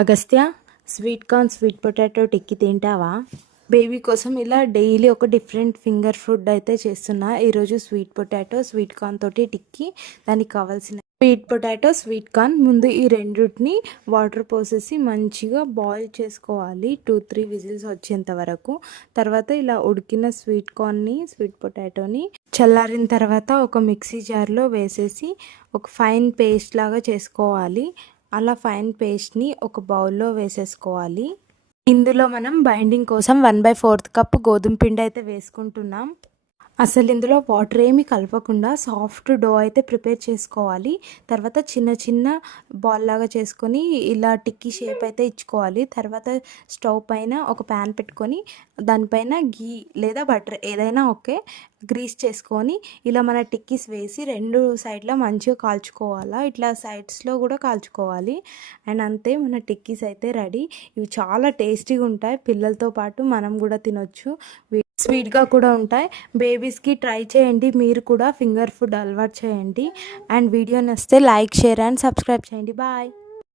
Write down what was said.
Agastya, sweet corn sweet potato tikki తింటావా? Baby కోసం ఇలా డైలీ ఒక డిఫరెంట్ ఫింగర్ ఫుడ్ అయితే చేస్తున్నా. ఈరోజు స్వీట్ పొటాటో స్వీట్ కార్న్ తోటి టిక్కి. దానికి కావాల్సిన స్వీట్ పొటాటో స్వీట్ కార్న్, ముందు ఈ రెండింటిని వాటర్ పోసేసి మంచిగా బాయిల్ చేసుకోవాలి 2-3 విజిల్స్ వచ్చేంత వరకు. తర్వాత ఇలా ఉడికిన స్వీట్ కార్న్ని స్వీట్ పొటాటోని చల్లారిన తర్వాత ఒక మిక్సీ జార్లో వేసేసి ఒక ఫైన్ పేస్ట్ లాగా చేసుకోవాలి. అలా ఫైన్ పేస్ట్ని ఒక బౌల్లో వేసేసుకోవాలి. ఇందులో మనం బైండింగ్ కోసం 1/4 కప్ గోధుమ పిండి అయితే వేసుకుంటున్నాం. అసలు ఇందులో వాటర్ ఏమి కలపకుండా సాఫ్ట్ డో అయితే ప్రిపేర్ చేసుకోవాలి. తర్వాత చిన్న చిన్న బాల్ లాగా చేసుకొని ఇలా టిక్కీ షేప్ అయితే ఇచ్చుకోవాలి. తర్వాత స్టవ్ పైన ఒక ప్యాన్ పెట్టుకొని దానిపైన గీ లేదా బటర్ ఏదైనా ఓకే గ్రీస్ చేసుకొని ఇలా మన టిక్కీస్ వేసి 2 సైడ్లో మంచిగా కాల్చుకోవాలా. ఇట్లా సైడ్స్లో కూడా కాల్చుకోవాలి. అండ్ అంతే, మన టిక్కీస్ అయితే రెడీ. ఇవి చాలా టేస్టీగా ఉంటాయి. పిల్లలతో పాటు మనం కూడా తినొచ్చు. స్వీట్గా కూడా ఉంటాయి. బేబీస్కి ట్రై చేయండి. మీరు కూడా ఫింగర్ ఫుడ్ అలవాటు చేయండి. అండ్ వీడియో నచ్చితే లైక్, షేర్ అండ్ సబ్స్క్రైబ్ చేయండి. బాయ్.